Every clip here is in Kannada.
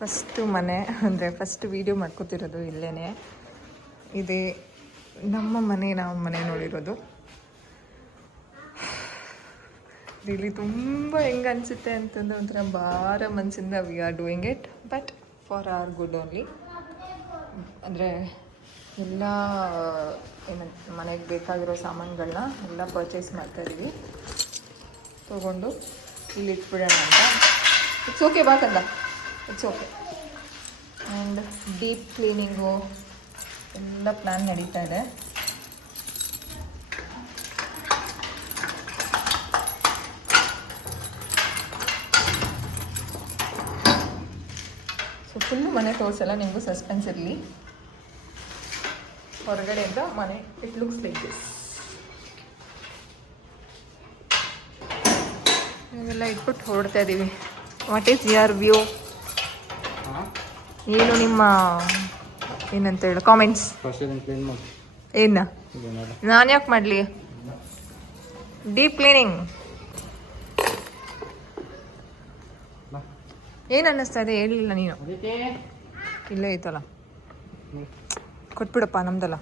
ಫಸ್ಟು ಮನೆ ಅಂದರೆ ಫಸ್ಟ್ ವೀಡಿಯೋ ಮಾಡ್ಕೋತಿರೋದು ಇಲ್ಲೇ. ಇದೇ ನಮ್ಮ ಮನೆ, ನಾವು ಮನೆ ನೋಡಿರೋದು. ಇಲ್ಲಿ ತುಂಬ ಹೆಂಗೆ ಅನಿಸುತ್ತೆ ಅಂತಂದ್ರೆ ಒಂಥರ ಭಾರ ಮನಸ್ಸಿಂದ we are doing it, but for are good only. ಅಂದರೆ ಎಲ್ಲ ಏನಂತ ಮನೆಗೆ ಬೇಕಾಗಿರೋ ಸಾಮಾನುಗಳನ್ನ ಎಲ್ಲ ಪರ್ಚೇಸ್ ಮಾಡ್ತಾಯಿದ್ದೀವಿ. ತೊಗೊಂಡು ಇಲ್ಲಿ ಇಟ್ಬಿಡೋಣ ಅಂತ. ಇಟ್ಸ್ ಓಕೆ ಬಾಕಂದ, it's okay. And deep cleaning ಎಲ್ಲ ಪ್ಲ್ಯಾನ್ ನಡೀತಾ ಇದೆ. ಸೊ ಫುಲ್ಲು ಮನೆ ತೋರಿಸಲ್ಲ, ನಿಮಗೂ ಸಸ್ಪೆನ್ಸ್ ಇರಲಿ. ಹೊರಗಡೆಯಿಂದ ಮನೆ ಇಟ್ ಲುಕ್ಸ್ ಲೈಕ್ ದಿಸ್. ಇವೆಲ್ಲ ಇಟ್ಬಿಟ್ಟು ಹೊರಡ್ತಾ ಇದ್ದೀವಿ. What is your view? ಏನು ನಿಮ್ಮ ಏನಂತ ಹೇಳು ಕಾಮೆಂಟ್ಸ್? ಏನ ನಾನು ಯಾಕೆ ಮಾಡಲಿ ಡೀಪ್ ಕ್ಲೀನಿಂಗ್? ಏನು ಅನ್ನಿಸ್ತಾ ಇದೆ ಹೇಳಿಲ್ಲ ನೀನು. ಇಲ್ಲೇ ಐತಲ್ಲ, ಕೊಟ್ಬಿಡಪ್ಪ, ನಮ್ದಲ್ಲ.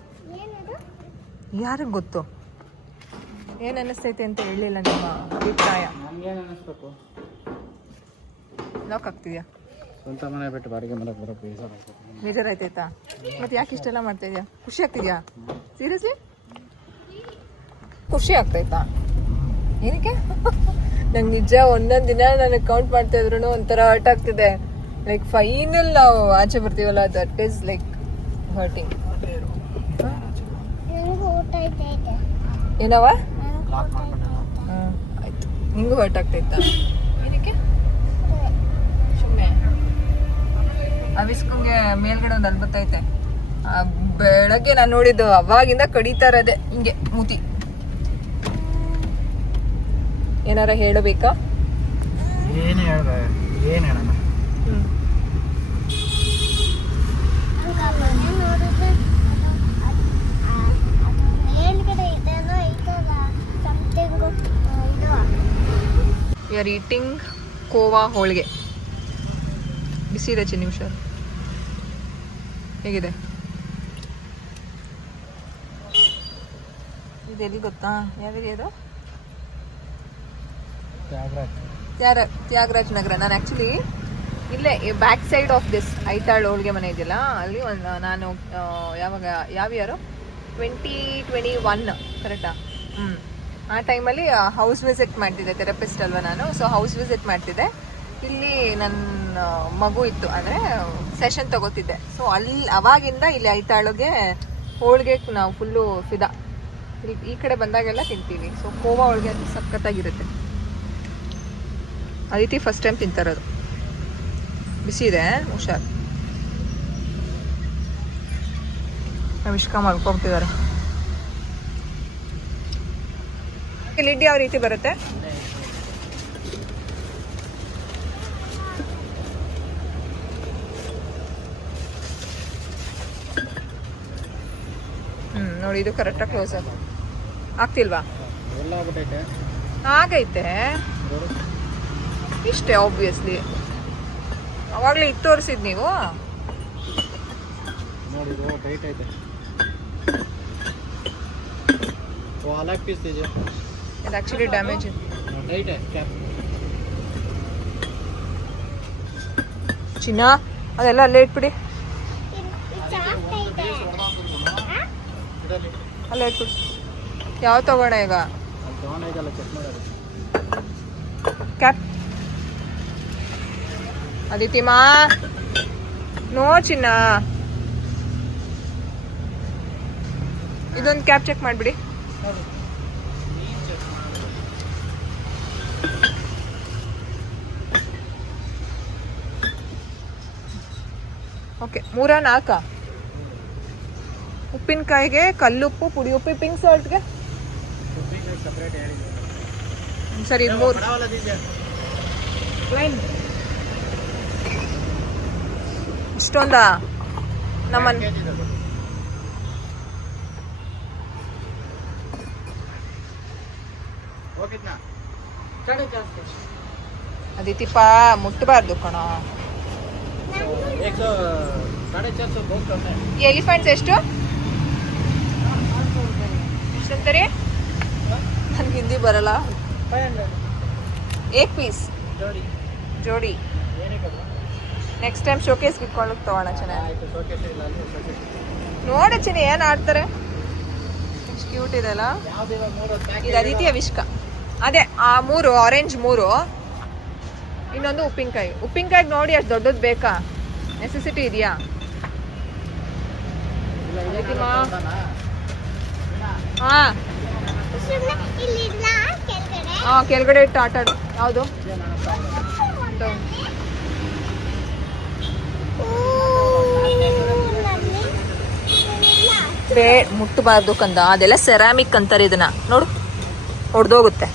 ಯಾರಿಗೆ ಗೊತ್ತು ಏನು ಅನ್ನಿಸ್ತೈತೆ ಅಂತ ಹೇಳಿಲ್ಲ ನಿಮ್ಮ ಅಭಿಪ್ರಾಯ. ಲಾಕ್ ಆಗ್ತಿದ್ಯಾ? ಸ್ವಂತ ಮನೆ ಬಿಟ್ಟು ಬಾಡಿಗೆ ಮನೆಗೆ ಬರೋಕ್ಕೆ ಬೇಜಾರಾಯ್ತಾಯ್ತಾ? ಮತ್ತೆ ಯಾಕೆ ಇಷ್ಟೆಲ್ಲ ಮಾಡ್ತಾ ಇದೆಯಾ? ಖುಷಿ ಆಗ್ತಿದ್ಯಾ? ಸೀರಿಯಸ್ಲಿ ಖುಷಿ ಆಗ್ತೈತಾ? ಏನಕ್ಕೆ? ನಂಗೆ ನಿಜ ಒಂದೊಂದು ದಿನ ನನಗೆ ಕೌಂಟ್ ಮಾಡ್ತಾ ಇದ್ರು ಒಂಥರ ಹರ್ಟ್ ಆಗ್ತಿದೆ. ಲೈಕ್ ಫೈನಲ್ ನಾವು ಆಚೆ ಬರ್ತೀವಲ್ಲ, ದಟ್ ಈಸ್ ಲೈಕ್ ಹರ್ಟಿಂಗ್. ಏನವ? ಆಯ್ತು, ನಿಂಗೂ ಹರ್ಟ್ ಆಗ್ತೈತಾ? ಏನಕ್ಕೆ? ಸುಮ್ಮನೆ ಅವಿಸ್ಕಂಗೆ ಮೇಲ್ಗಡೆ ಒಂದು ಅಲ್ಬತ್ತೈತೆ. ಬೆಳಗ್ಗೆ ನಾನು ನೋಡಿದ್ದು ಅವಾಗಿಂದ ಕಡಿತಾ ಇರೋದೆ ಹಿಂಗೆ ಮೂತಿ. ಏನಾರ ಹೇಳಬೇಕಾ? ಏನು ಹೇಳ, ಏನು ಹೇಳೋಣ? ವಿ ಆರ್ ಈಟಿಂಗ್ ಕೋವಾ ಹೋಳಿಗೆ. ಬಿಸಿ ಇದೆ ಚಿನ್ನಿ, ಹುಷಾರು. ಹೇಗಿದೆ ಇದು? ಎಲ್ಲಿ ಗೊತ್ತಾ? ಯಾವ ಏರಿಯಾ? ತ್ಯಾಗರಾಜ್ ನಗರ. ನಾನು ಆ್ಯಕ್ಚುಲಿ ಇಲ್ಲೇ back side of this Aithal Holige Mane ಇದೆಯಲ್ಲ, ಅಲ್ಲಿ ಒಂದು ನಾನು ಯಾವಾಗ ಯಾವ ಇಯರು 2021 ಕರೆಕ್ಟಾ? ಆ ಟೈಮಲ್ಲಿ ಹೌಸ್ ವಿಸಿಟ್ ಮಾಡ್ತಿದ್ದೆ. ಥೆರಪಿಸ್ಟ್ ಅಲ್ವಾ ನಾನು, ಸೊ ಹೌಸ್ ವಿಸಿಟ್ ಮಾಡ್ತಿದ್ದೆ. ಇಲ್ಲಿ ನನ್ನ ಮಗು ಇತ್ತು, ಅಂದರೆ ಸೆಷನ್ ತಗೋತಿದ್ದೆ. ಸೊ ಅಲ್ಲಿ ಅವಾಗಿಂದ ಇಲ್ಲಿ ಐತಾಳಿಗೆ ಹೋಳಿಗೆ ನಾವು ಫುಲ್ಲು ಫಿದಾ. ಈ ಕಡೆ ಬಂದಾಗೆಲ್ಲ ತಿಂತೀವಿ. ಸೊ ಕೋವಾ ಹೋಳಿಗೆ ಅದು ಸಖತ್ತಾಗಿರುತ್ತೆ. ಆ ರೀತಿ ಫಸ್ಟ್ ಟೈಮ್ ತಿಂತಾರದು. ಬಿಸಿ ಇದೆ, ಹುಷಾರು. ವಿಷ್ಕ ಮಲ್ಕೊಳ್ತಿದ್ದಾರೆ. ಲಿಡ್ ಯಾವ ರೀತಿ ಬರುತ್ತೆ? ನೋಡಿ, ಇದು ಕರೆಕ್ಟಾಗಿ ಕ್ಲೋಸ್ ಆಗ್ತಿಲ್ವಾ? ಆಗೈತೆ ಇಷ್ಟೇ. ಆಬ್ವಿಯಸ್ಲಿ ಅವಾಗಲೇ ಇದು ತೋರಿಸಿದ್ ನೀವು. ಇದು ಆಕ್ಚುಲಿ ಡ್ಯಾಮೇಜ್ ಇದೆ ಚಿನ್ನ. ಅದೆಲ್ಲ ಅಲ್ಲೇ ಇಟ್ಬಿಡಿ, ಅಲ್ಲೇ ಇಟ್ಬಿಡಿ. ಯಾವ ತಗೋಣ ಈಗ? ಕ್ಯಾಪ್ ಅದಿತಿಮಾ ನೋಡ್ ಚಿನ್ನ, ಇದೊಂದು ಕ್ಯಾಪ್ ಚೆಕ್ ಮಾಡಿಬಿಡಿ. ಓಕೆ, 3-4 ಉಪ್ಪಿನಕಾಯಿಗೆ ಕಲ್ಲುಪ್ಪು, ಪುಡಿ ಉಪ್ಪು, ಪಿಂಕ್ ಸಾಲ್ಟ್ಗೆ ಸರಿ. 3 ಇಷ್ಟೊಂದಾ? ನಮ್ಮನ್ ಅದಿತಿಪ್ಪ ಮುಟ್ಟಬಾರ್ದು ಕಣೋ. ₹450 बहुत कम है. ಎಲಿಫೆಂಟ್ಸ್ ಎಷ್ಟು ಎಷ್ಟಂತಾರೆ ನನ್ಗೆ ಹಿಂದಿ ಬರಲ್ಲ 500 ಏಕ್ ಪೀಸ್ ಜೋಡಿ. ಜೋಡಿ ಏನಕ್ಕೆ? ನೆಕ್ಸ್ಟ್ ಟೈಮ್ ಶೋಕೇಸ್ಗೆ ಇಟ್ಕೊಳ್ಳೋಕೆ ತಗೋಣ ಚೆನ್ನಾಗಿ ಆಯ್ತು, ಶೋಕೇಸ್ ಇಲ್ಲ ಅಲ್ಲಿ ಶೋಕೇಸ್. ನೋಡ ಚಿನಿ ಏನು ಆಡ್ತಾರೆ ಎಷ್ಟು ಕ್ಯೂಟ್ ಇದೆ ಅಲ್ಲ. ಯಾವ್ದು ಇವಾಗ 3 ಪ್ಯಾಕ್ ಇದು ಅದಿತಿಯ ವಿಷ್ಕ. ಅದೇ ಆ 3 ಆರೆಂಜ್ 3, ಇನ್ನೊಂದು ಉಪ್ಪಿನಕಾಯಿಗೆ ನೋಡಿ ಅಷ್ಟು ದೊಡ್ಡದು ಬೇಕಾ? ನೆಸೆಸಿಟಿ ಇದೆಯಾ? ಹಾಂ ಕೆಳಗಡೆ ಇಟ್ಟು ಆಟ ಆಡು. ಯಾವುದು ಮುಟ್ಟಬಾರ್ದು ಕಂದ, ಅದೆಲ್ಲ ಸೆರಾಮಿಕ್ ಅಂತಾರೆ ಇದನ್ನ. ನೋಡು ಹೊಡೆದೋಗುತ್ತೆ,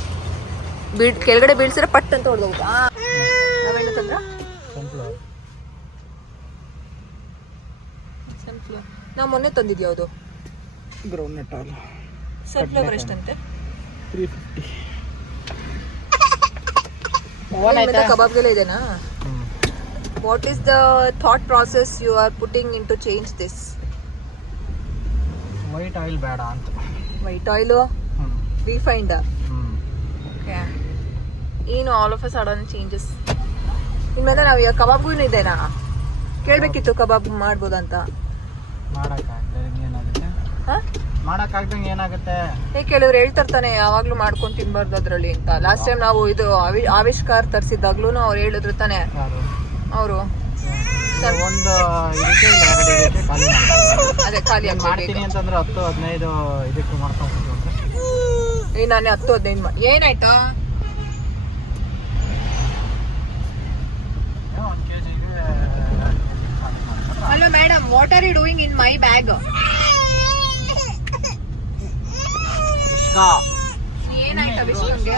ಕೆಳಗಡೆ ಬೀಳ್ಸಿದ್ರೆ ಪಟ್ ಅಂತ ಹೊಡೆದೋಗುತ್ತೆ. ನಾವೇನು ತಂದ್ರ ನಾವು ಮೊನ್ನೆ ತಂದಿದ್ಯಾ ಅದು ಗ್ರೌಂಡ್ ನಟ್ ಆಯಿಲ್ ಸನ್ಫ್ಲವರ್ ಎಷ್ಟಂತೆ? 350. ಕಬಾಬ್ಗೆಲ್ಲ ಇದೆನಾ? What is the thought process you are putting into change this? White oil ಬೇಡ ಅಂತ. White oil refined. ಓಕೆ, ಏನು all of a sudden changes? ಇನ್ಮೇಲೆ ನಾವು ಈಗ ಕಬಾಬ್ಗೂ ಇದೆನಾ ಕೇಳಬೇಕಿತ್ತು, ಕಬಾಬ್ ಮಾಡ್ಬೋದಂತ. ಮಾಡಕ್ಕಾಗ್ದಂಗೆ ಏನಾಗುತ್ತೆ? ಕೆಲವ್ರು ಹೇಳ್ತಾರ್ತಾನೆ ಯಾವಾಗ್ಲೂ ಮಾಡ್ಕೊಂಡು ತಿನ್ಬಾರ್ದು ಅದ್ರಲ್ಲಿ ಅಂತ. ಲಾಸ್ಟ್ ಟೈಮ್ ನಾವು ಇದು ಆವಿಷ್ಕಾರ ತರಿಸಿದಾಗ್ಲೂ ಅವ್ರು ಹೇಳಿದ್ರು ತಾನೆ ಅವರು ಒಂದು ಇದಕ್ಕೆ ಇಲ್ಲ 2 ಇದಕ್ಕೆ ಖಾಲಿ ಮಾಡ್ತಾರೆ. ಅದೇ ಖಾಲಿ ಮಾಡ್ತೀನಿ ಅಂತಂದ್ರೆ 10-15 ಇದಕ್ಕೆ ಮಾಡ್ಕೊಂಡು ನಾನೇ 10-15 ಏನಾಯ್ತಾ? 1 kgಗೆ. Hello madam, what are you doing in my bag? ಏನಾಯ್ತಾ ವಿಷ್ಣುಗೆ?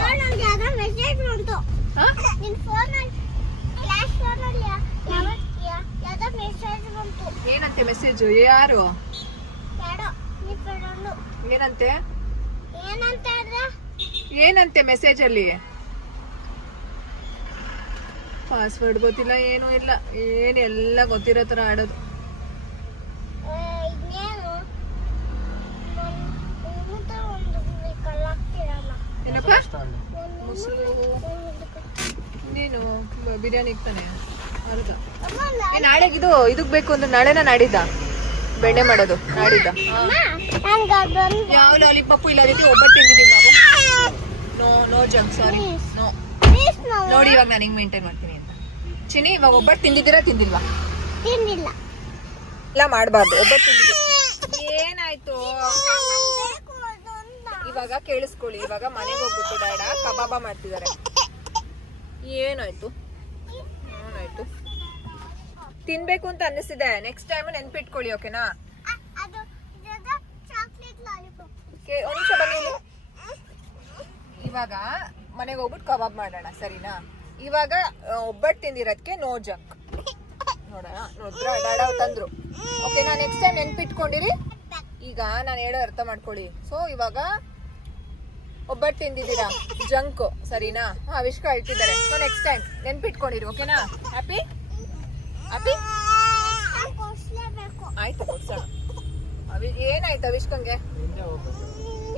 ಏನಂತೆ ಮೆಸೇಜ್? ಯಾರು ಏನಂತೆ? ಏನಂತೆ ಮೆಸೇಜ್ ಅಲ್ಲಿ? ಪಾಸ್ವರ್ಡ್ ಗೊತ್ತಿಲ್ಲ, ಏನೂ ಇಲ್ಲ, ಏನೆಲ್ಲ ಗೊತ್ತಿರೋ ತರ ಆಡೋದು. ಏನಪ್ಪ ನೀನು ಬಿರಿಯಾನಿ ಇಕ್ತಾನೆ ಅರ್ಧ. ನಾಳೆಗೆ ಇದಕ್ ಬೇಕು ಅಂದ್ರೆ ನಾಳೆನ ನಾಡಿದ್ದ ಬೆಣ್ಣೆ ಮಾಡೋದು? ನಾಡಿದ್ದ ಯಾವ ಲಾಲಿಪಾಪು ಇಲ್ಲ ರೀತಿ ಒಬ್ಬಟ್ಟು ತಿಂದಿದ್ದೀವಿ ನಾವು. No junk, sorry no. ನೋಡಿ ಇವಾಗ ನಾನು ಹಿಂಗ್ ಮೇಂಟೈನ್ ಮಾಡ್ತೀನಿ ಅಂತ. ಚಿನಿ ಇವಾಗ ಒಬ್ಬಟ್ಟು ತಿಂದಿದ್ದೀರಾ ತಿಂದಿಲ್ವಾ? ತಿಂದಿಲ್ಲ. ಇಲ್ಲ ಮಾಡಬಾರ್ದು. ಒಬ್ಬಟ್ಟು ತಿಂದಿದ್ದೀವಿ. ಏನಾಯ್ತು ಇವಾಗ ಕೇಳಿಸ್ಕೊಳ್ಳಿ. ಇವಾಗ ಮನೆಗೆ ಹೋಗ್ಬಿಟ್ಟು ಬೇಡ ಕಬಾಬ ಮಾಡ್ತಿದ್ದಾರೆ. ಏನಾಯ್ತು? ಏನಾಯ್ತು? ತಿನ್ಬೇಕು ಅಂತ ಅನ್ನಿಸಿದೆ. ನೆಕ್ಸ್ಟ್ ಟೈಮ್ ನೆನ್ಪಿಟ್ಕೊಳ್ಳಿ, ಓಕೆನಾ? ಒಂದ್ ನಿಮಿಷ ಬನ್ನಿ ಇಲ್ಲಿ. ಇವಾಗ ಮನೆಗೆ ಹೋಗ್ಬಿಟ್ಟು ಕಬಾಬ್ ಮಾಡೋಣ, ಸರಿನಾ? ಇವಾಗ ಒಬ್ಬಟ್ಟು ತಿಂದಿರೋದಕ್ಕೆ ನೋ ಜಂಕ್. ನೋಡೋಣ, ನೋಡಿದ್ರ ಡಾಡ ತಂದ್ರು, ಓಕೆನಾ? ನೆಕ್ಸ್ಟ್ ಟೈಮ್ ನೆನ್ಪಿಟ್ಕೊಂಡಿರಿ. ಈಗ ನಾನು ಹೇಳೋ ಅರ್ಥ ಮಾಡ್ಕೊಳ್ಳಿ. ಸೊ ಇವಾಗ ಒಬ್ಬಟ್ಟು ತಿಂದಿದ್ದೀರಾ, ಜಂಕ್, ಸರಿನಾ? ವಿಷ್ಕ ಇಟ್ಟಿದ್ದಾರೆ. ಸೊ ನೆಕ್ಸ್ಟ್ ಟೈಮ್ ನೆನ್ಪಿಟ್ಕೊಂಡಿರಿ, ಓಕೆನಾ? ಹ್ಯಾಪಿ ಹ್ಯಾಪಿ ಆಯ್ತು, ಕೊಡ್ಸೋಣ. ಏನಾಯ್ತು ವಿಷ್ಕಂಗೆ?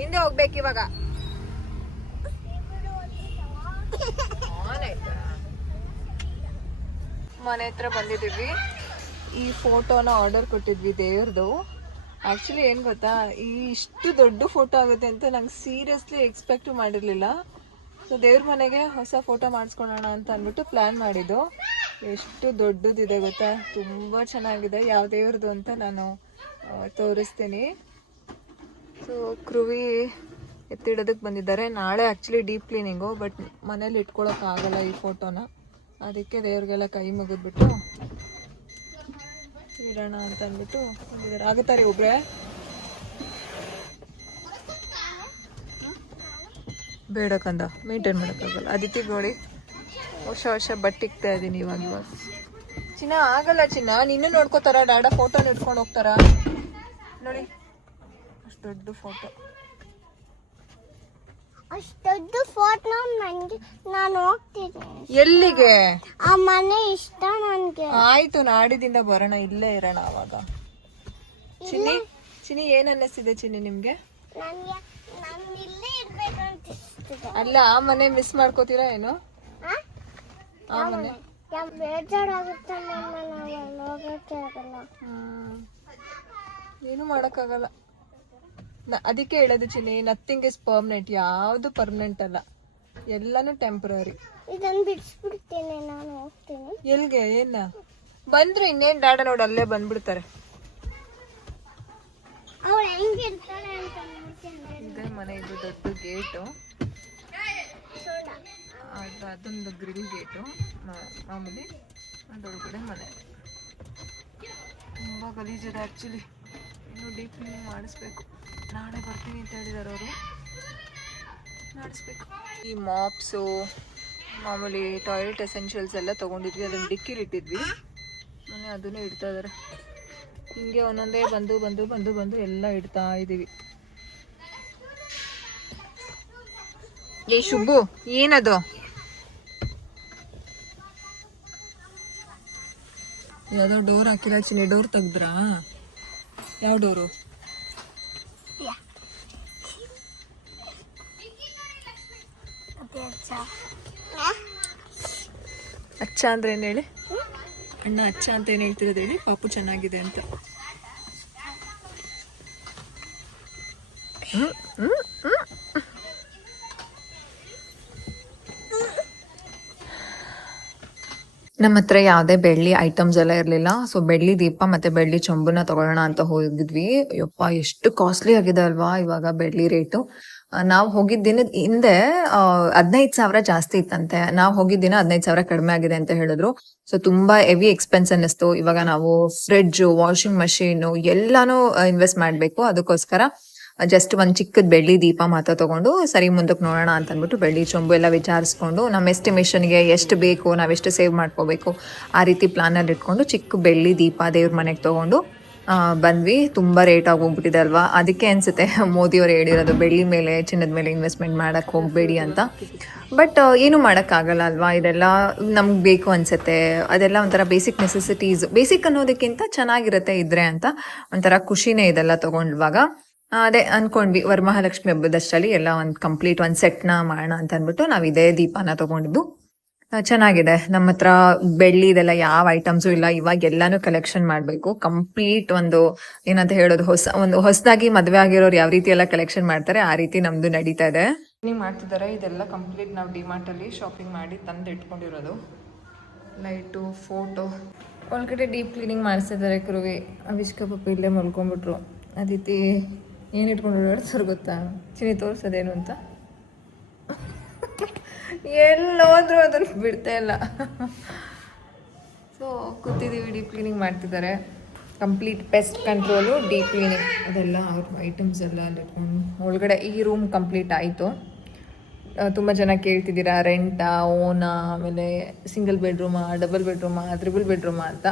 ಹಿಂದೆ ಹೋಗ್ಬೇಕು ಇವಾಗ. ಮನೆ ಹತ್ರ ಬಂದಿದ್ದೀವಿ. ಈ ಫೋಟೋನ ಆರ್ಡರ್ ಕೊಟ್ಟಿದ್ವಿ ದೇವ್ರದು. ಆಕ್ಚುಲಿ ಏನ್ ಗೊತ್ತಾ, ಇಷ್ಟು ದೊಡ್ಡ ಫೋಟೋ ಆಗುತ್ತೆ ಅಂತ ನಂಗೆ ಸೀರಿಯಸ್ಲಿ ಎಕ್ಸ್ಪೆಕ್ಟ್ ಮಾಡಿರ್ಲಿಲ್ಲ. ಸೊ ದೇವ್ರ ಮನೆಗೆ ಹೊಸ ಫೋಟೋ ಮಾಡಿಸ್ಕೊಳ್ಳೋಣ ಅಂತ ಅಂದ್ಬಿಟ್ಟು ಪ್ಲಾನ್ ಮಾಡಿದ್ದು. ಎಷ್ಟು ದೊಡ್ಡದಿದೆ ಗೊತ್ತಾ, ತುಂಬಾ ಚೆನ್ನಾಗಿದೆ. ಯಾವ ದೇವ್ರದ್ದು ಅಂತ ನಾನು ತೋರಿಸ್ತೀನಿ. ಸೊ ಕೃವಿ ಎತ್ತಿಡೋದಕ್ಕೆ ಬಂದಿದ್ದಾರೆ. ನಾಳೆ ಆ್ಯಕ್ಚುಲಿ ಡೀಪ್ ಕ್ಲೀನಿಂಗು, ಬಟ್ ಮನೇಲಿ ಇಟ್ಕೊಳಕ್ಕಾಗಲ್ಲ ಈ ಫೋಟೋನ. ಅದಕ್ಕೆ ದೇವ್ರಿಗೆಲ್ಲ ಕೈ ಮುಗಿದ್ಬಿಟ್ಟು ಇಡೋಣ ಅಂತ ಅಂದ್ಬಿಟ್ಟು ಬಂದಿದ್ದಾರೆ. ಆಗುತ್ತಾರೆ ಒಬ್ರೆ? ಬೇಡ ಕಂದ, ಮೇಂಟೈನ್ ಮಾಡೋಕ್ಕಾಗಲ್ಲ. ಅದಿತಿಗೆ ನೋಡಿ ವರ್ಷ ಬಟ್ಟೆ ಇಕ್ತಾ ಇದ್ದೀನಿ ಇವಾಗ. ಚಿನ್ನ ಆಗಲ್ಲ ಚಿನ್ನ, ನಿನ್ನ ನೋಡ್ಕೋತಾರ ಡಾಡ ಫೋಟೋನ ಇಟ್ಕೊಂಡು ಹೋಗ್ತಾರ ನೋಡಿ. ಅಷ್ಟು ದೊಡ್ಡ ಫೋಟೋ ಅಷ್ಟೊಂದು ಫೋಟೋ ನನಗೆ ನಾನು ಹೋಗ್ತೀನಿ. ಎಲ್ಲಿಗೆ? ಆ ಮನೆ ಇಷ್ಟ ನನಗೆ. ಆಯ್ತು, ನಾಡಿದಿಂದ ಬರೋಣ, ಇಲ್ಲೇ ಇರೋಣ ಅವಾಗ. ಚಿನ್ನಿ ಚಿನ್ನಿ ಏನ್ ಅನ್ನಿಸ್ತಿದೆ ಚಿನ್ನಿ ನಿಮ್ಗೆ? ನನಗೆ ನಾನು ಇಲ್ಲೇ ಇರ್ಬೇಕು ಅನಿಸ್ತಿದೆ. ಅಲ್ಲ, ಆ ಮನೆ ಮಿಸ್ ಮಾಡ್ಕೋತೀರಾ ಏನು? ಆ ಮನೆ ಬೇಜಾರಾಗುತ್ತೆ ನಮ್ಮ ನಾವು ಹೋಗಕ್ಕೆ ಆಗಲ್ಲ. ಏನು ಮಾಡೋಕ್ಕಾಗಲ್ಲ. ಅದಕ್ಕೆ ಹೇಳೋದು ಚಿನ್ನಿ, ನಥಿಂಗ್ ಇಸ್ ಪರ್ಮನೆಂಟ್. ಯಾವುದು ಪರ್ಮನೆಂಟ್ ಅಲ್ಲ, ಎಲ್ಲಾನು ಟೆಂಪರರಿ. ಇದನ್ನು ಬಿಡಿಸ್ಬಿಡ್ತೀನಿ, ನಾನು ಹೋಗ್ತೀನಿ. ಎಲ್ಗೆ? ಏನ ಬಂದ್ರು ಇನ್ನೇನ್ ಡಾಡ ನೋಡಿ ಅಲ್ಲೇ ಬಂದ್ಬಿಡ್ತಾರೆ. ಅವಳು ಹೆಂಗಿರ್ತಾಳೆ ಅಂತ ನೋಡ್ತೀನಿ. ಇದೇ ಮನೆ, ಇದು ದೊಡ್ಡ ಗೇಟು, ಅದೊಂದು ಗ್ರಿಲ್ ಗೇಟು ಮಾಮೂಲಿ. ಅದೊಳಗಡೆ ಮನೆ ತುಂಬ ಗಲೀಜಿದೆ ಆ್ಯಕ್ಚುಲಿ. ಇನ್ನೂ ಡೀಪ್ ಕ್ಲೀನಿಂಗ್ ಮಾಡಿಸ್ಬೇಕು. ನಾಳೆ ಬರ್ತೀನಿ ಅಂತ ಹೇಳಿದಾರೆ ಅವರು, ಮಾಡಿಸ್ಬೇಕು. ಈ ಮಾಪ್ಸು ಮಾಮೂಲಿ ಟಾಯ್ಲೆಟ್ ಎಸೆನ್ಷಿಯಲ್ಸ್ ಎಲ್ಲ ತೊಗೊಂಡಿದ್ವಿ, ಅದನ್ನು ಡಿಕ್ಕಿಲಿ ಇಟ್ಟಿದ್ವಿ. ಮೊನ್ನೆ ಅದನ್ನೇ ಇಡ್ತಾ ಇದ್ದಾರೆ. ಹಿಂಗೆ ಒಂದೊಂದೇ ಬಂದು ಬಂದು ಬಂದು ಬಂದು ಎಲ್ಲ ಇಡ್ತಾ ಇದ್ದೀವಿ. ಏ ಶುಭು, ಏನದು? ಯಾವುದೋ ಡೋರ್ ಹಾಕಿಲ್ಲ ಚಿನ್ನಿ. ಡೋರ್ ತೆಗ್ದ್ರಾ? ಯಾವ ಡೋರು? ಅಚ್ಚ ಅಂದ್ರೆ ಏನು ಹೇಳಿ? ಅಣ್ಣ ಅಚ್ಚ ಅಂತ ಏನು ಹೇಳ್ತಿರೋದು ಹೇಳಿ? ಪಾಪು ಚೆನ್ನಾಗಿದೆ ಅಂತ. ನಮ್ಮ ಹತ್ರ ಯಾವುದೇ ಬೆಳ್ಳಿ ಐಟಮ್ಸ್ ಎಲ್ಲ ಇರಲಿಲ್ಲ. ಸೊ ಬೆಳ್ಳಿ ದೀಪ ಮತ್ತೆ ಬೆಳ್ಳಿ ಚೊಂಬುನ ತಗೊಳ್ಳೋಣ ಅಂತ ಹೋಗಿದ್ವಿ. ಯಪ್ಪ, ಎಷ್ಟು ಕಾಸ್ಟ್ಲಿ ಆಗಿದೆ ಅಲ್ವಾ ಇವಾಗ ಬೆಳ್ಳಿ ರೇಟು. ನಾವು ಹೋಗಿದ್ದ ದಿನದ ಹಿಂದೆ 15,000 ಜಾಸ್ತಿ ಇತ್ತಂತೆ. ನಾವು ಹೋಗಿದ್ದ ದಿನ 15,000 ಕಡಿಮೆ ಆಗಿದೆ ಅಂತ ಹೇಳಿದ್ರು. ಸೊ ತುಂಬಾ ಹೆವಿ ಎಕ್ಸ್ಪೆನ್ಸ್ ಅನ್ನಿಸ್ತು. ಇವಾಗ ನಾವು ಫ್ರಿಡ್ಜ್, ವಾಷಿಂಗ್ ಮಷೀನು ಎಲ್ಲಾನು ಇನ್ವೆಸ್ಟ್ ಮಾಡಬೇಕು. ಅದಕ್ಕೋಸ್ಕರ ಜಸ್ಟ್ ಒಂದು ಚಿಕ್ಕದ ಬೆಳ್ಳಿ ದೀಪ ಮಾತ್ರ ತಗೊಂಡು ಸರಿ ಮುಂದಕ್ಕೆ ನೋಡೋಣ ಅಂತ ಅಂದ್ಬಿಟ್ಟು ಬೆಳ್ಳಿ ಚೊಂಬು ಎಲ್ಲ ವಿಚಾರಿಸ್ಕೊಂಡು ನಮ್ಮ ಎಸ್ಟಿಮೇಷನ್ಗೆ ಎಷ್ಟು ಬೇಕು, ನಾವೆಷ್ಟು ಸೇವ್ ಮಾಡ್ಕೋಬೇಕು ಆ ರೀತಿ ಪ್ಲಾನಲ್ಲಿ ಇಟ್ಕೊಂಡು ಚಿಕ್ಕ ಬೆಳ್ಳಿ ದೀಪ ದೇವ್ರ ಮನೆಗೆ ತೊಗೊಂಡು ಬಂದ್ವಿ. ತುಂಬ ರೇಟ್ ಆಗಿ ಹೋಗ್ಬಿಟ್ಟಿದೆ ಅಲ್ವಾ. ಅದಕ್ಕೆ ಅನಿಸುತ್ತೆ ಮೋದಿಯವರು ಹೇಳಿರೋದು ಬೆಳ್ಳಿ ಮೇಲೆ, ಚಿನ್ನದ ಮೇಲೆ ಇನ್ವೆಸ್ಟ್ಮೆಂಟ್ ಮಾಡೋಕ್ಕೆ ಹೋಗಬೇಡಿ ಅಂತ. ಬಟ್ ಏನು ಮಾಡೋಕ್ಕಾಗಲ್ಲ ಅಲ್ವಾ. ಇದೆಲ್ಲ ನಮ್ಗೆ ಬೇಕು ಅನಿಸುತ್ತೆ. ಅದೆಲ್ಲ ಒಂಥರ ಬೇಸಿಕ್ ನೆಸೆಸಿಟೀಸ್. ಬೇಸಿಕ್ ಅನ್ನೋದಕ್ಕಿಂತ ಚೆನ್ನಾಗಿರುತ್ತೆ ಇದ್ರೆ ಅಂತ ಒಂಥರ ಖುಷಿನೇ ಇದೆಲ್ಲ ತೊಗೊಂಡ್ವಾಗ. ಅದೇ ಅನ್ಕೊಂಡ್ವಿ ವರಮಹಾಲಕ್ಷ್ಮಿ ಹಬ್ಬದಷ್ಟರಲ್ಲಿ ಎಲ್ಲ ಕಂಪ್ಲೀಟ್ ಒಂದು ಸೆಟ್ನ ಮಾಡೋಣ ಅಂತ ಅಂದ್ಬಿಟ್ಟು ನಾವು ಇದೇ ದೀಪನ ತೊಗೊಂಡಿದ್ದು. ಚೆನ್ನಾಗಿದೆ. ನಮ್ಮ ಹತ್ರ ಬೆಳ್ಳಿದೆಲ್ಲ ಯಾವ ಐಟಮ್ಸು ಇಲ್ಲ. ಇವಾಗ ಎಲ್ಲಾನು ಕಲೆಕ್ಷನ್ ಮಾಡಬೇಕು. ಕಂಪ್ಲೀಟ್ ಒಂದು ಏನಂತ ಹೇಳೋದು, ಹೊಸದಾಗಿ ಮದುವೆ ಆಗಿರೋರು ಯಾವ ರೀತಿ ಎಲ್ಲ ಕಲೆಕ್ಷನ್ ಮಾಡ್ತಾರೆ ಆ ರೀತಿ ನಮ್ದು ನಡೀತಾ ಇದೆ. ಕ್ಲೀನಿಂಗ್ ಮಾಡ್ತಿದ್ದಾರೆ. ಇದೆಲ್ಲ ಕಂಪ್ಲೀಟ್ ನಾವು ಡಿಮಾರ್ಟಲ್ಲಿ ಶಾಪಿಂಗ್ ಮಾಡಿ ತಂದು ಇಟ್ಕೊಂಡಿರೋದು. ಲೈಟು, ಫೋಟೋ, ಒಳಗಡೆ ಡೀಪ್ ಕ್ಲೀನಿಂಗ್ ಮಾಡಿಸ್ತಿದ್ದಾರೆ. ಕುರುವಿ ಅವಿಷ್ಕ ಪಪ್ಪ ಇಲ್ಲೇ ಮಲ್ಕೊಂಡ್ಬಿಟ್ರು. ಅದಿತಿ ಏನು ಇಟ್ಕೊಂಡು ಓಡಾಡ್ತಾರೆ ಗೊತ್ತಾ? ಚಿನಿ ತೋರಿಸೋದೇನು ಅಂತ. ಎಲ್ಲೋದ್ರು ಅದನ್ನು ಬಿಡ್ತಾ ಇಲ್ಲ. ಸೊ ಕೂತಿದ್ದೀವಿ, ಡೀಪ್ ಕ್ಲೀನಿಂಗ್ ಮಾಡ್ತಿದ್ದಾರೆ. Complete pest control, deep cleaning ಅದೆಲ್ಲ ಅವ್ರ ಐಟಮ್ಸ್ ಎಲ್ಲ ಇಟ್ಕೊಂಡು ಒಳಗಡೆ. ಈ ರೂಮ್ ಕಂಪ್ಲೀಟ್ ಆಯಿತು. ತುಂಬ ಜನ ಕೇಳ್ತಿದ್ದೀರಾ ರೆಂಟಾ, ಓನಾ, ಆಮೇಲೆ ಸಿಂಗಲ್ ಬೆಡ್ರೂಮಾ, ಡಬಲ್ ಬೆಡ್ರೂಮಾ, ತ್ರಿಬಲ್ ಬೆಡ್ರೂಮಾ ಅಂತ.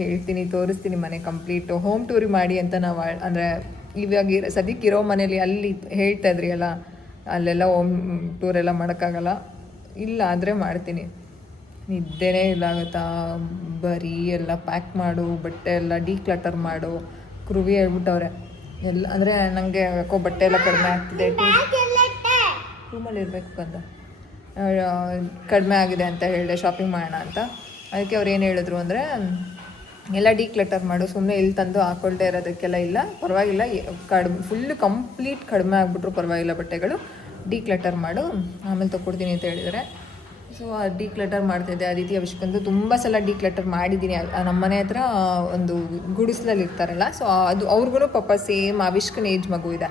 ಹೇಳ್ತೀನಿ, ತೋರಿಸ್ತೀನಿ ಮನೆ ಕಂಪ್ಲೀಟು. ಹೋಮ್ ಟೂರಿ ಮಾಡಿ ಅಂತ ನಾವು ಅಂದರೆ ಇವಾಗ ಸದ್ಯಕ್ಕಿರೋ ಮನೇಲಿ ಅಲ್ಲಿ ಹೇಳ್ತಾ ಇದ್ರಿ ಅಲ್ಲ, ಅಲ್ಲೆಲ್ಲ ಹೋಮ್ ಟೂರೆಲ್ಲ ಮಾಡೋಕ್ಕಾಗಲ್ಲ. ಇಲ್ಲ ಆದರೆ ಮಾಡ್ತೀನಿ. ನಿದ್ದೆನೇ ಇಲ್ಲ ಆಗುತ್ತಾ. ಬರೀ ಎಲ್ಲ ಪ್ಯಾಕ್ ಮಾಡು, ಬಟ್ಟೆ ಎಲ್ಲ ಡಿಕ್ಲಟರ್ ಮಾಡು. ಕುರುವಿ ಹೇಳ್ಬಿಟ್ಟವ್ರೆ ಎಲ್ಲ. ಅಂದರೆ ನನಗೆ ಯಾಕೋ ಬಟ್ಟೆ ಎಲ್ಲ ಕಡಿಮೆ ಆಗ್ತಿದೆ, ರೂಮಲ್ಲಿ ಇರಬೇಕು ಅಂತ ಕಡಿಮೆ ಆಗಿದೆ ಅಂತ ಹೇಳಿದೆ, ಶಾಪಿಂಗ್ ಮಾಡೋಣ ಅಂತ. ಅದಕ್ಕೆ ಅವ್ರು ಏನು ಹೇಳಿದ್ರು ಅಂದರೆ, ಎಲ್ಲ ಡಿಕ್ಲಟರ್ ಮಾಡು, ಸುಮ್ಮನೆ ಇಲ್ಲಿ ತಂದು ಹಾಕೊಳ್ದೇ ಇರೋದಕ್ಕೆಲ್ಲ ಇಲ್ಲ, ಪರವಾಗಿಲ್ಲ, ಫುಲ್ಲು ಕಂಪ್ಲೀಟ್ ಕಡಿಮೆ ಆಗಿಬಿಟ್ರು ಪರವಾಗಿಲ್ಲ, ಬಟ್ಟೆಗಳು ಡಿಕ್ಲಟರ್ ಮಾಡು, ಆಮೇಲೆ ತೊಗೊಡ್ತೀನಿ ಅಂತ ಹೇಳಿದರೆ. ಸೊ ಡಿಕ್ಲಟರ್ ಮಾಡ್ತಾಯಿದ್ದೆ. ಆ ರೀತಿ ಅವಿಷ್ಕಂದು ತುಂಬ ಸಲ ಡಿಕ್ಲಟರ್ ಮಾಡಿದ್ದೀನಿ. ನಮ್ಮ ಮನೆ ಹತ್ರ ಒಂದು ಗುಡಿಸ್ಲಲ್ಲಿ ಇರ್ತಾರಲ್ಲ, ಸೊ ಅದು ಅವ್ರಿಗೂ ಪಾಪ ಸೇಮ್ ಅವಿಷ್ಕನ ಏಜ್ ಮಗು ಇದೆ.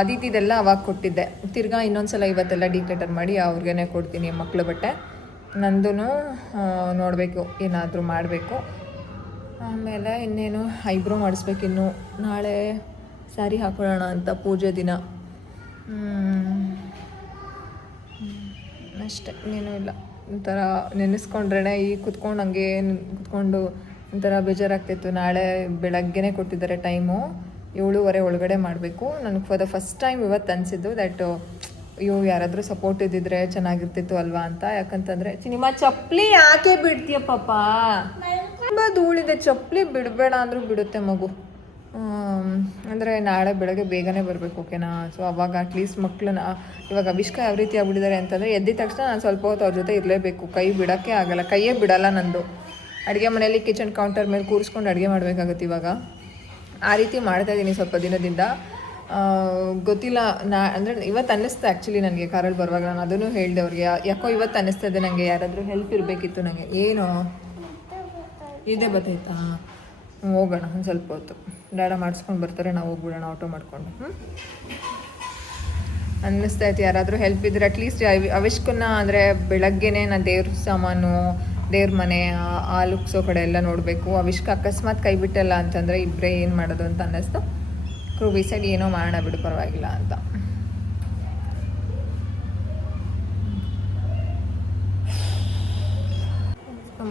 ಅದಿತಿದೆಲ್ಲ ಅವಾಗ ಕೊಟ್ಟಿದ್ದೆ. ತಿರ್ಗಾ ಇನ್ನೊಂದು ಸಲ ಇವತ್ತೆಲ್ಲ ಡಿಕ್ಲಟರ್ ಮಾಡಿ ಅವ್ರಿಗೇ ಕೊಡ್ತೀನಿ ಮಕ್ಕಳು ಬಟ್ಟೆ. ನಂದು ನೋಡಬೇಕು, ಏನಾದರೂ ಮಾಡಬೇಕು. ಆಮೇಲೆ ಇನ್ನೇನು ಐಬ್ರೋ ಮಾಡಿಸ್ಬೇಕಿನ್ನು. ನಾಳೆ ಸ್ಯಾರಿ ಹಾಕೊಳ್ಳೋಣ ಅಂತ, ಪೂಜೆ ದಿನ. ಅಷ್ಟೇ, ಇನ್ನೇನು ಇಲ್ಲ. ಒಂಥರ ನೆನೆಸ್ಕೊಂಡ್ರೆ ಈಗ ಕುತ್ಕೊಂಡು ಹಂಗೆ ಕುತ್ಕೊಂಡು ಒಂಥರ ಬೇಜಾರಾಗ್ತಿತ್ತು. ನಾಳೆ ಬೆಳಗ್ಗೆನೇ ಕೊಟ್ಟಿದ್ದಾರೆ ಟೈಮು. 7:30 ಒಳಗಡೆ ಮಾಡಬೇಕು. ನನಗೆ ಫಾರ್ ದ ಫಸ್ಟ್ ಟೈಮ್ ಇವತ್ತು ಅನಿಸಿದ್ದು ದ್ಯಾಟ್ ಅಯ್ಯೋ ಯಾರಾದರೂ ಸಪೋರ್ಟ್ ಇದ್ದಿದ್ರೆ ಚೆನ್ನಾಗಿರ್ತಿತ್ತು ಅಲ್ವಾ ಅಂತ. ಯಾಕಂತಂದರೆ ಸಿನಿಮಾ ಚಪ್ಪಲಿ ಯಾಕೆ ಬಿಡ್ತೀಯ ಪಾಪ, ತುಂಬ ಧೂಳಿದೆ, ಚಪ್ಪಲಿ ಬಿಡಬೇಡ ಅಂದರೂ ಬಿಡುತ್ತೆ ಮಗು. ಅಂದರೆ ನಾಳೆ ಬೆಳಗ್ಗೆ ಬೇಗನೆ ಬರಬೇಕು, ಓಕೆನಾ? ಸೊ ಅವಾಗ ಅಟ್ಲೀಸ್ಟ್ ಮಕ್ಕಳನ್ನ ಇವಾಗ ಅವಿಷ್ಕ ಯಾವ ರೀತಿ ಆಗ್ಬಿಟ್ಟಿದ್ದಾರೆ ಅಂತಂದರೆ ಎದ್ದಿದ ತಕ್ಷಣ ನಾನು ಸ್ವಲ್ಪ ಹೊತ್ತು ಅವ್ರ ಜೊತೆ ಇರಲೇಬೇಕು. ಕೈ ಬಿಡೋಕ್ಕೆ ಆಗಲ್ಲ, ಕೈಯೇ ಬಿಡಲ್ಲ ನಂದು. ಅಡುಗೆ ಮನೆಯಲ್ಲಿ ಕಿಚನ್ ಕೌಂಟರ್ ಮೇಲೆ ಕೂರಿಸ್ಕೊಂಡು ಅಡುಗೆ ಮಾಡಬೇಕಾಗತ್ತೆ ಇವಾಗ. ಆ ರೀತಿ ಮಾಡ್ತಾಯಿದ್ದೀನಿ ಸ್ವಲ್ಪ ದಿನದಿಂದ. ಗೊತ್ತಿಲ್ಲ, ಅಂದರೆ ಇವತ್ತು ಅನ್ನಿಸ್ತು ಆ್ಯಕ್ಚುಲಿ ನನಗೆ ಕಾರಲ್ಲಿ ಬರುವಾಗ. ನಾನು ಅದನ್ನು ಹೇಳಿದೆ ಅವ್ರಿಗೆ, ಯಾಕೋ ಇವತ್ತು ಅನ್ನಿಸ್ತಾ ಇದೆ ನನಗೆ ಯಾರಾದರೂ ಹೆಲ್ಪ್ ಇರಬೇಕಿತ್ತು ನನಗೆ. ಏನು ಇದೇ ಬತ್ತಾಯ್ತಾ? ಹೋಗೋಣ ಒಂದು ಸ್ವಲ್ಪ ಹೊತ್ತು, ಡಾಡ ಮಾಡಿಸ್ಕೊಂಡು ಬರ್ತಾರೆ, ನಾವು ಹೋಗ್ಬಿಡೋಣ ಆಟೋ ಮಾಡಿಕೊಂಡು. ಅನ್ನಿಸ್ತಾ ಇತ್ತು ಯಾರಾದರೂ ಹೆಲ್ಪ್ ಇದ್ದರೆ ಅಟ್ಲೀಸ್ಟ್ ಅವಿಷ್ಕನ್ನ. ಅಂದರೆ ಬೆಳಗ್ಗೆನೇ ನಾನು ದೇವ್ರ ಸಾಮಾನು, ದೇವ್ರ ಮನೆ, ಆ ಲುಕ್ಸೋ ಕಡೆ ಎಲ್ಲ ನೋಡಬೇಕು. ಅವಿಷ್ಕ ಅಕಸ್ಮಾತ್ ಕೈ ಬಿಟ್ಟಲ್ಲ ಅಂತಂದರೆ ಇಬ್ಬರೇ ಏನು ಮಾಡೋದು ಅಂತ ಅನ್ನಿಸ್ತು. ಕ್ರೂವಿ ಸೈಡ್ ಏನೋ ಮಾಡೋಣ ಬಿಡು, ಪರವಾಗಿಲ್ಲ ಅಂತ.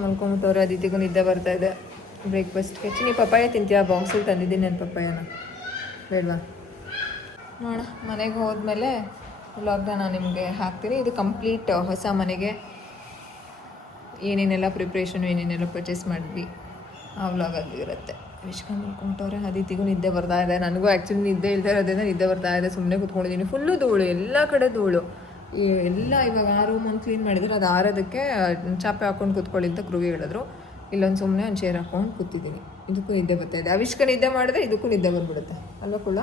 ಮಲ್ಕೊಂಬಿಟ್ಟವ್ರೆ. ಅದಿತಿಗೂ ನಿದ್ದೆ ಬರ್ತಾಯಿದೆ. ಬ್ರೇಕ್ಫಾಸ್ಟ್ಗೆ ಚಿನ್ನಿ ಪಪ್ಪಾಯ ತಿಂತೀಯಾ? ಬಾಕ್ಸಲ್ಲಿ ತಂದಿದ್ದೀನಿ ನಾನು ಪಪ್ಪಾಯನ, ಬೇಡವಾ? ನೋಡ, ಮನೆಗೆ ಹೋದ್ಮೇಲೆ ವ್ಲಾಗ್ನ ನಾನು ನಿಮಗೆ ಹಾಕ್ತೀನಿ. ಇದು ಕಂಪ್ಲೀಟ್ ಹೊಸ ಮನೆಗೆ ಏನೇನೆಲ್ಲ ಪ್ರಿಪ್ರೇಷನು, ಏನೇನೆಲ್ಲ ಪರ್ಚೇಸ್ ಮಾಡಿದ್ವಿ ಆ ವ್ಲಾಗ್ ಆಗಿರುತ್ತೆ. ವಿಶ್ಕೊಂಡು ಮಲ್ಕೊಂಬಿಟ್ಟವ್ರೆ. ಅದಿತಿಗೂ ನಿದ್ದೆ ಬರ್ತಾ ಇದೆ, ನನಗೂ ಆ್ಯಕ್ಚುಲಿ ನಿದ್ದೆ ಇಲ್ಲದೆ ಇರೋದ್ರಿಂದ ನಿದ್ದೆ ಬರ್ತಾ ಇದೆ. ಸುಮ್ಮನೆ ಕೂತ್ಕೊಂಡಿದ್ದೀನಿ. ಫುಲ್ಲು ಧೂಳು, ಎಲ್ಲ ಕಡೆ ಧೂಳು. ಎಲ್ಲ ಇವಾಗ ಆ ರೂಮ್ ಒಂದು ಕ್ಲೀನ್ ಮಾಡಿದರೆ ಅದು ಆರೋದಕ್ಕೆ ಚಾಪೆ ಹಾಕ್ಕೊಂಡು ಕೂತ್ಕೊಳ್ಳಿ ಅಂತ ಕ್ರೂವಿ ಹೇಳಿದ್ರು. ಇಲ್ಲೊಂದು ಸುಮ್ಮನೆ ಒಂದು ಚೇರ್ ಹಾಕ್ಕೊಂಡು ಕೂತಿದ್ದೀನಿ. ಇದಕ್ಕೂ ನಿದ್ದೆ ಬರ್ತಾಯಿದೆ. ಅವಿಷ್ಕ ನಿದ್ದೆ ಮಾಡಿದ್ರೆ ಇದಕ್ಕೂ ನಿದ್ದೆ ಬಂದ್ಬಿಡುತ್ತೆ ಅಲ್ವಾ ಕುಳ್ಳ?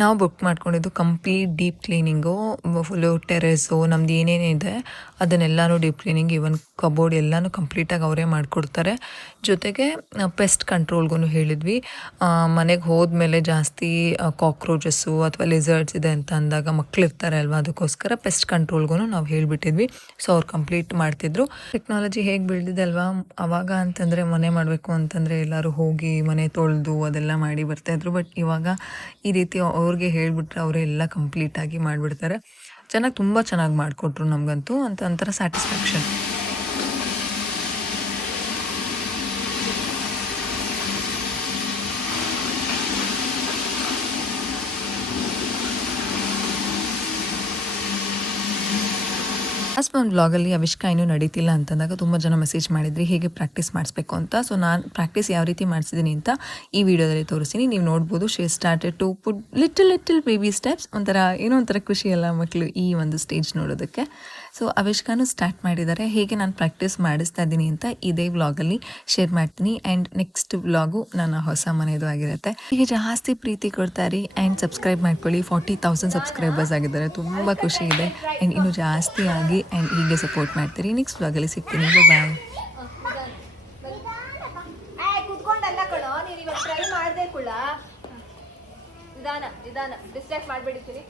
ನಾವು ಬುಕ್ ಮಾಡ್ಕೊಂಡಿದ್ದು complete deep cleaning, full terrace, ನಮ್ದು ಏನೇನಿದೆ ಅದನ್ನೆಲ್ಲನೂ ಡೀಪ್ ಕ್ಲೀನಿಂಗ್, ಇವನ್ ಕಬೋರ್ಡ್ ಎಲ್ಲನೂ ಕಂಪ್ಲೀಟಾಗಿ ಅವರೇ ಮಾಡಿಕೊಡ್ತಾರೆ. ಜೊತೆಗೆ ಪೆಸ್ಟ್ ಕಂಟ್ರೋಲ್ಗೂ ಹೇಳಿದ್ವಿ. ಮನೆಗೆ ಹೋದ್ಮೇಲೆ ಜಾಸ್ತಿ ಕಾಕ್ರೋಚಸ್ಸು ಅಥವಾ ಲಿಸರ್ಡ್ಸ್ ಇದೆ ಅಂತ ಅಂದಾಗ ಮಕ್ಕಳಿರ್ತಾರೆ ಅಲ್ವಾ, ಅದಕ್ಕೋಸ್ಕರ ಪೆಸ್ಟ್ ಕಂಟ್ರೋಲ್ಗೂ ನಾವು ಹೇಳಿಬಿಟ್ಟಿದ್ವಿ. ಸೊ ಅವ್ರು ಕಂಪ್ಲೀಟ್ ಮಾಡ್ತಿದ್ರು. ಟೆಕ್ನಾಲಜಿ ಹೇಗೆ ಬೆಳೆದಿದೆ ಅಲ್ವಾ, ಅವಾಗ ಅಂತಂದರೆ ಮನೆ ಮಾಡಬೇಕು ಅಂತಂದರೆ ಎಲ್ಲರೂ ಹೋಗಿ ಮನೆ ತೊಳೆದು ಅದೆಲ್ಲ ಮಾಡಿ ಬರ್ತಾಯಿದ್ರು. ಬಟ್ ಇವಾಗ ಈ ರೀತಿ ಅವ್ರಿಗೆ ಹೇಳಿಬಿಟ್ರೆ ಅವರೇ ಎಲ್ಲ ಕಂಪ್ಲೀಟಾಗಿ ಮಾಡಿಬಿಡ್ತಾರೆ. ತುಂಬ ಚೆನ್ನಾಗಿ ಮಾಡಿಕೊಟ್ರು ನಮಗಂತೂ ಅಂತ ಒಂಥರ ಸ್ಯಾಟಿಸ್ಫ್ಯಾಕ್ಷನ್. ಲಾಸ್ಟ್ ಒಂದು ವ್ಲಾಗಲ್ಲಿ ಅವಿಷ್ಕ ಇನ್ನೂ ನಡೀತಿಲ್ಲ ಅಂತಂದಾಗ ತುಂಬ ಜನ ಮೆಸೇಜ್ ಮಾಡಿದ್ರಿ ಹೇಗೆ ಪ್ರಾಕ್ಟೀಸ್ ಮಾಡಿಸ್ಬೇಕು ಅಂತ. ಸೊ ನಾನು ಪ್ರಾಕ್ಟೀಸ್ ಯಾವ ರೀತಿ ಮಾಡಿಸಿದ್ದೀನಿ ಅಂತ ಈ ವಿಡಿಯೋದಲ್ಲಿ ತೋರಿಸ್ತೀನಿ. ನೀವು ನೋಡ್ಬೋದು. She started to put little baby steps. ಏನೋ ಒಂಥರ ಖುಷಿ ಎಲ್ಲ ಮಕ್ಕಳು ಈ ಒಂದು ಸ್ಟೇಜ್ ನೋಡೋದಕ್ಕೆ. ಸೊ ಅವಿಷ್ಕಾನು ಸ್ಟಾರ್ಟ್ ಮಾಡಿದ್ದಾರೆ. ಹೇಗೆ ನಾನು ಪ್ರಾಕ್ಟೀಸ್ ಮಾಡಿಸ್ತಾ ಇದ್ದೀನಿ ಅಂತ ಇದೇ ವ್ಲಾಗಲ್ಲಿ ಶೇರ್ ಮಾಡ್ತೀನಿ. ಆ್ಯಂಡ್ ನೆಕ್ಸ್ಟ್ ವ್ಲಾಗು ನನ್ನ ಹೊಸ ಮನೆಯದು ಆಗಿರುತ್ತೆ. ಹೀಗೆ ಜಾಸ್ತಿ ಪ್ರೀತಿ ಕೊಡ್ತಾರೆ ಆ್ಯಂಡ್ ಸಬ್ಸ್ಕ್ರೈಬ್ ಮಾಡ್ಕೊಳ್ಳಿ. 40,000 ಸಬ್ಸ್ಕ್ರೈಬರ್ಸ್ ಆಗಿದ್ದಾರೆ. ತುಂಬ ಖುಷಿ ಇದೆ. ಆ್ಯಂಡ್ ಇನ್ನೂ ಜಾಸ್ತಿ ಆಗಿ ಆ್ಯಂಡ್ ಹೀಗೆ ಸಪೋರ್ಟ್ ಮಾಡ್ತೀರಿ. ನೆಕ್ಸ್ಟ್ ವ್ಲಾಗಲ್ಲಿ ಸಿಗ್ತೀನಿ. ಬಾಯ್. ಕೂತ್ಕೊಂಡಲ್ಲ ಕಣೋ, ನೀನು ಇವಾಗ ಟ್ರೈ ಮಾಡದೆ ಕುಳ್ಳ. ನಿಧಾನ ಡಿಸ್ಟ್ರಾಕ್ಟ್ ಮಾಡ್ಬಿಡ್ತೀನಿ.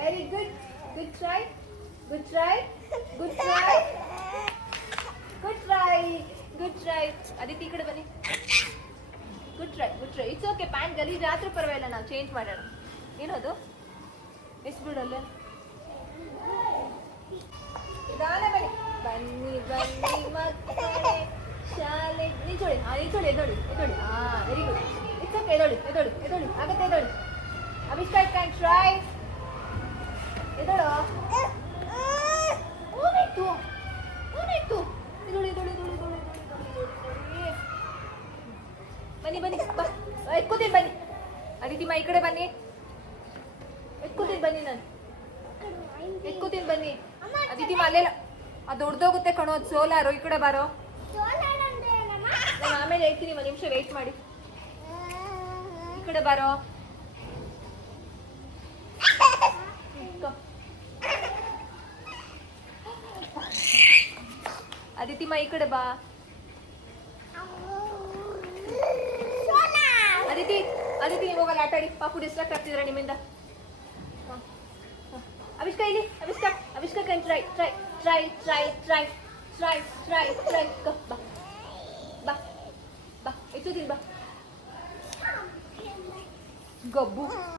Very good. Good try. Aditi ಈ ಕಡೆ ಬನ್ನಿ. Good try. It's okay. Pant ಗಲೀಜ್ ಆದ್ರೂ ಪರವಾಗಿಲ್ಲ, ನಾವು ಚೇಂಜ್ ಮಾಡೋಣ. ಏನದು ಎಷ್ಟು ಬಿಡಲ್ಲ. ನಿಧಾನ ಬನ್ನಿ ಮಕ್ಕಳೇ ಶಾಲೆ. ನಿಜೋಳಿ ಎದೋಳಿ. Very good. It's okay. ಎದೋಳಿ ಆಗತ್ತೆ. ಎದೋಳಿ ಅವಿಷ್ಕ ಕ್ಯಾನ್ ಟ್ರೈ. ಎದೋಳು. ಓನಾಯ್ತು. ಎದೋಳಿ. ಬನ್ನಿ ಎತ್ಕೋತೀನಿ ಬನ್ನಿ. ಅದಿತಿಮ್ಮ ಈ ಕಡೆ ಬನ್ನಿ. ಎತ್ಕೋತೀನಿ ಬನ್ನಿ. ನಾನು ಎತ್ಕೋತೀನಿ ಬನ್ನಿ. ಅದಿತಿಮ್ಮ ಅಲ್ಲೆಲ್ಲ ಅದು ದೊಡ್ಡದೋಗುತ್ತೆ ಕಣೋ, ಅದು ಸೋಲಾರು. ಈ ಕಡೆ ಬಾರೋ. ನಾನು ಆಮೇಲೆ ಹೇಳ್ತೀನಿ, ಒಂದು ನಿಮಿಷ ವೆಯ್ಟ್ ಮಾಡಿ. ಈ ಕಡೆ ಬಾರೋ. ಅದಿತಿಮ್ಮ ಈ ಕಡೆ ಬಾ. ಅದಿತಿ ಅದಿತಿ ನೀವು ಹೋಗಲ್ಲ ಆಟ ಆಡಿ ಪಾಪು ಡಿಸ್ಟ್ರಾಕ್ಟ್ ಆಗ್ತಿದ್ರ ನಿಮ್ಮಿಂದ ಅವಿಷ್ಕ ಇಲ್ಲಿ ಅವಿಷ್ಕ ಕನ್ try try try try try try try try ಬಾ ಬಾ ಬಾ ಎತ್ತು ತಿನ್ ಬಾ ಗಬ್ಬು